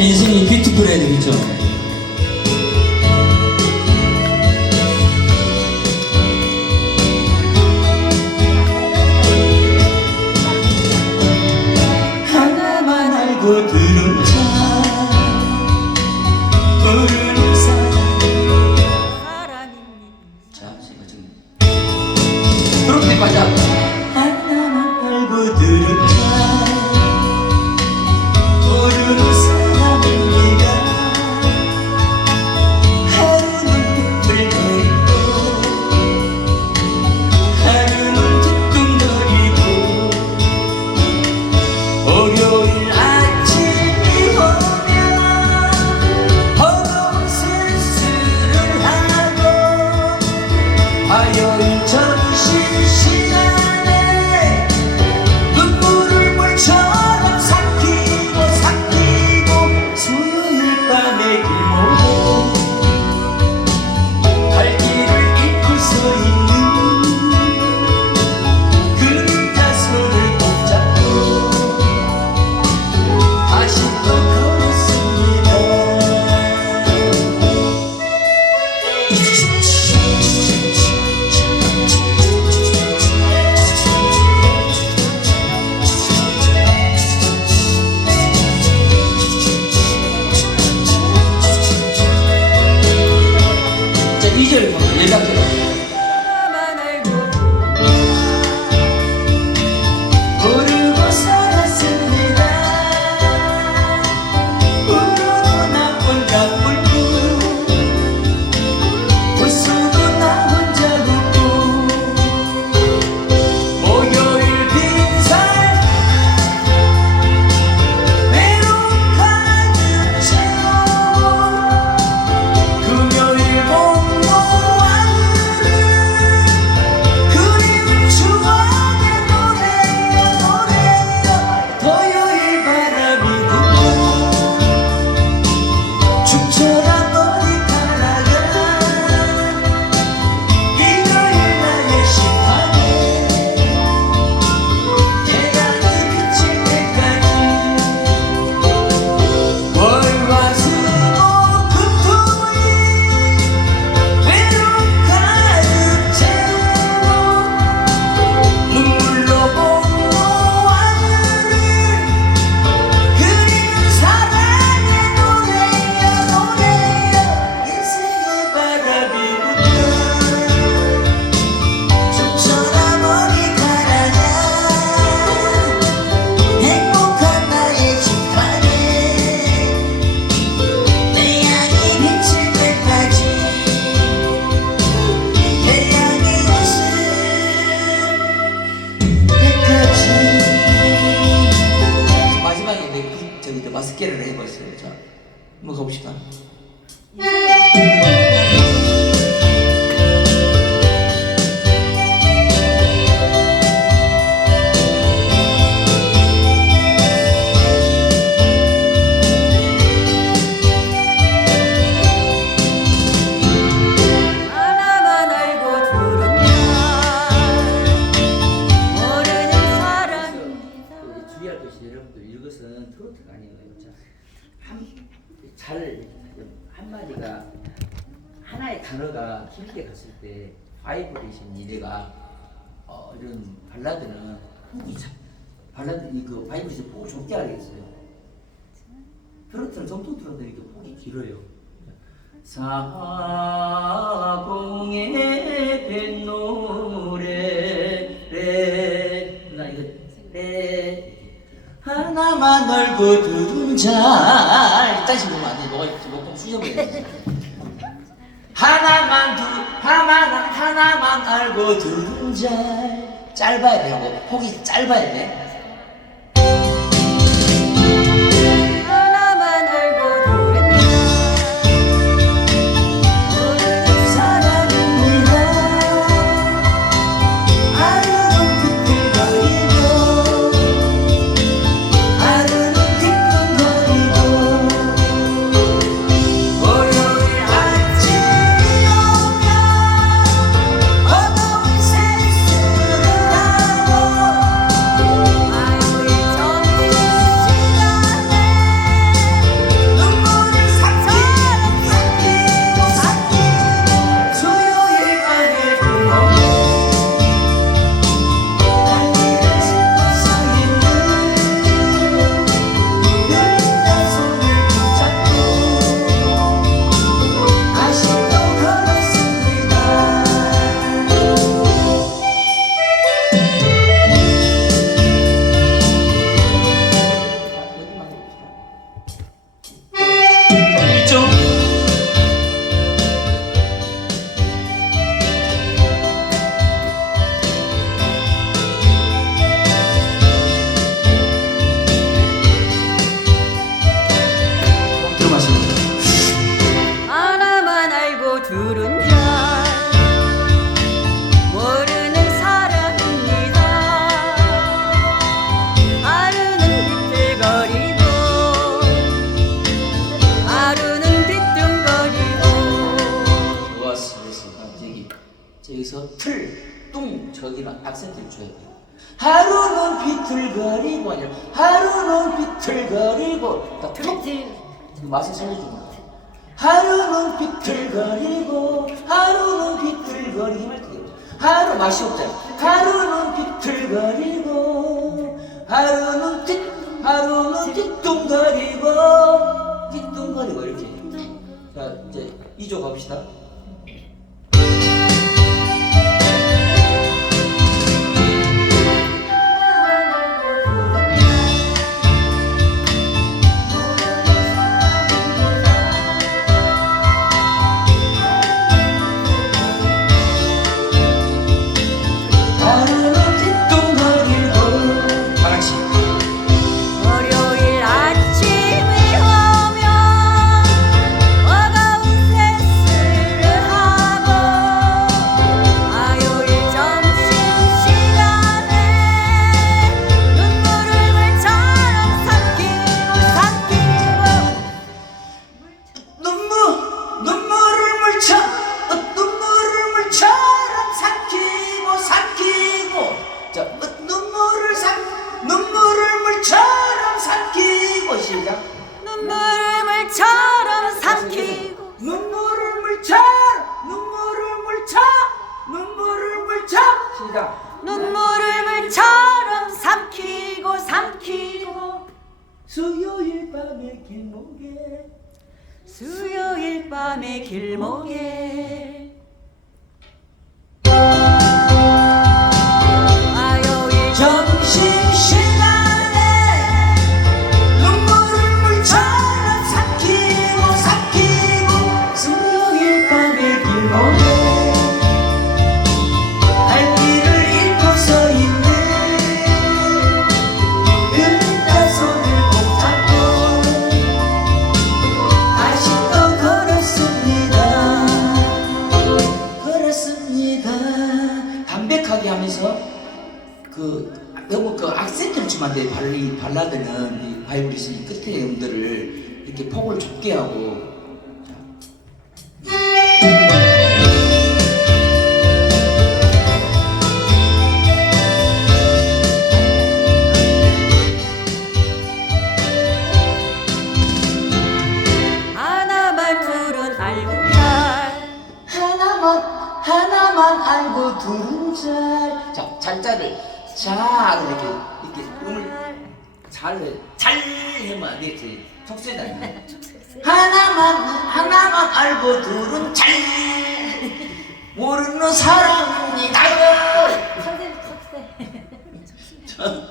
인생이 뷰티풀해야 되겠죠. よりも上だけど 저기도 마스크를 해버렸어요. 자, 한번 가봅시다. 네. 한마디가 하나의 단어가 길게 갔을 때 바이브레이션 이래가 어, 이런 발라드는 흥이 참 발라드 이그 바이브레이션 보고 좁게 알겠어요. 트로트를 정통 들어도 이렇게 폭이 길어요. 사공의 뱃노래래 나 이거 래 하나만 넓고 두른 잘 다시 보면 안 돼. 위험해. 하나만 두 하나만 하나만 알고 두잘 짧아야 돼. 요거. 폭이 짧아야 돼. 줘야 돼. 하루는 비틀거리고 아니라 하루는 비틀거리고 딱 툭! 그 맛을 살려주는 거야. 하루는 비틀거리고 하루는 해보자. 하루 맛이 없잖아. 하루는 비틀거리고 하루는 뒷 하루는 뒤뚱거리고 뒤뚱거리고 이렇게. 자 이제 2조 갑시다. 시작. 눈물을 물처럼 삼키고 삼키고 수요일 밤의 길목에. 수요일 밤의 길목에 돼. 발리 발라드는 이 바이브리슨 끝에 음들을 이렇게 폭을 좁게 하고 잘 이렇게 이렇게 음을 잘잘 하면 안 되지. 촉세다. 하나만 하나만 알고 둘은 잘 모르는 사람입니다. 선생님 섭세